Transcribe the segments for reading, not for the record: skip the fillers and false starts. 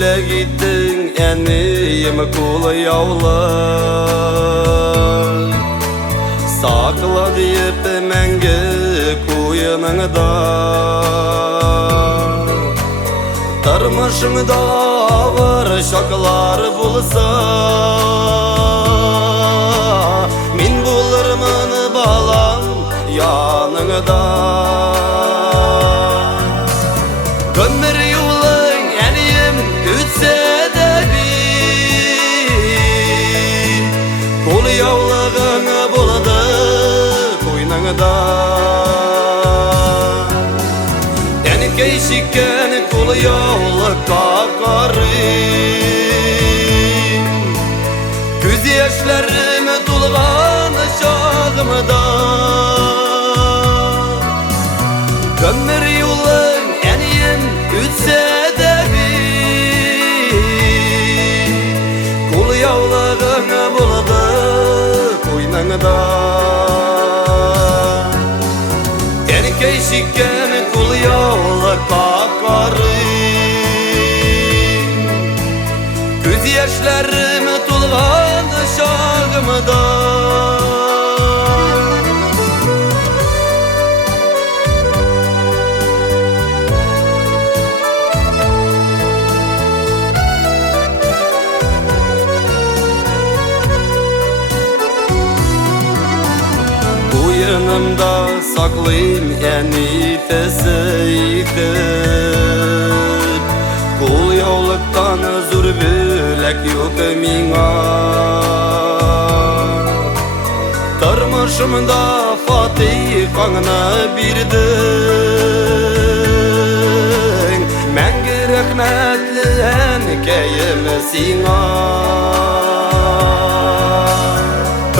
Öyle gittin eniyim kulu yavlar, sakla deyip menge koyununda. Tarmışımda var şaklar bulsa, min bulurman balam yanında. Ömür yolun eniyim ütse de bir, kul yavlığını buladı koynağında. En keşikken kul yavlıq kakarım, göz yaşlarımı tulğan şağımda. Ömür yolun eniyim ütse de bir, kul yavlığını buladı koynağında. En keşikken kul yavlıq kakarım, göz yaşlarımı tulğan şağımda. Yanımda saklayayım eni teseydir, kul yavlıktan zor bölek yok mina. Tarmışımda fatihana birdin, menge rahmetli enkeyim sina.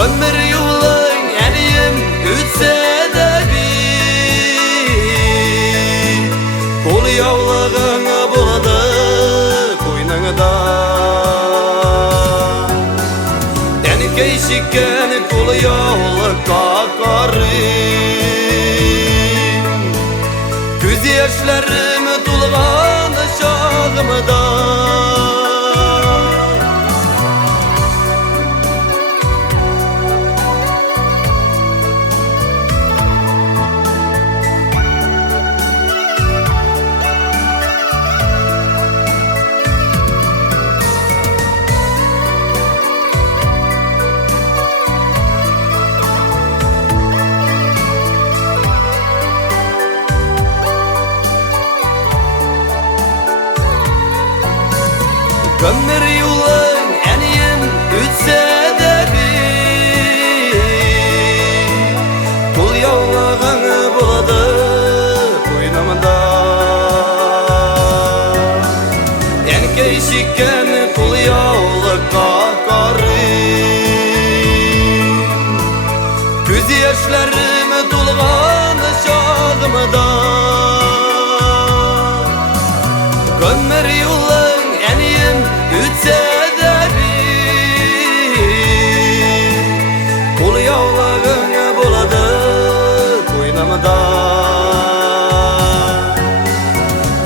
Ömür yolun eniyim ütse de bir, kul yavlığını buladı koynağında. En keşikken kul yavlıq kakarım, göz yaşlarımı tulğan şağımda. Ömür yolun eniyim ütse de bir, kul yavlığını buladı koynağında. En keşikken kul yavlıq kakarım, göz yaşlarımı tulğan şağımda. Ömür yolun eniyim ütse de bir, kul yavlığını buladı koynağında.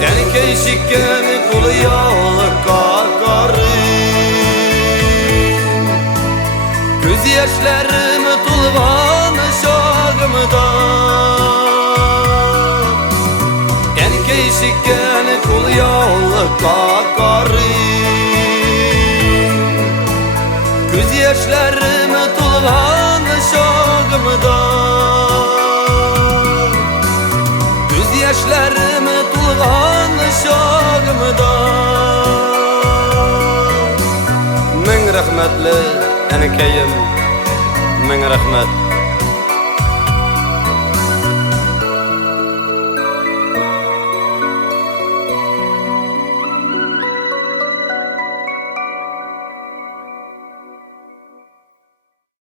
En keşikken kul yavlıq kakarım, göz yaşlarımı tulğan şağımda. En keşikken kul yavlıq kakarım, göz yaşlarımı tulğan şağımda. Göz yaşlarımı tulğan şağımda. Min rahmetli enkeyim, min rahmet.